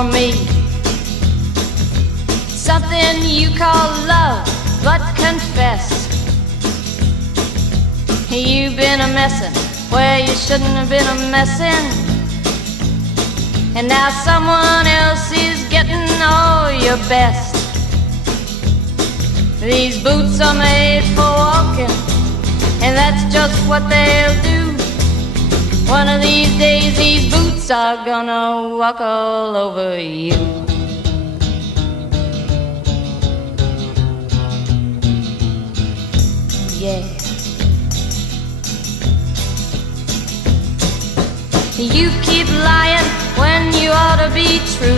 for me. Something you call love, but confess you've been a messin' where you shouldn't have been a messin', and now someone else is getting all your best. These boots are made for walking, and that's just what they'll do. One of these days these boots are gonna walk all over you. Yeah. You keep lying when you ought to be true.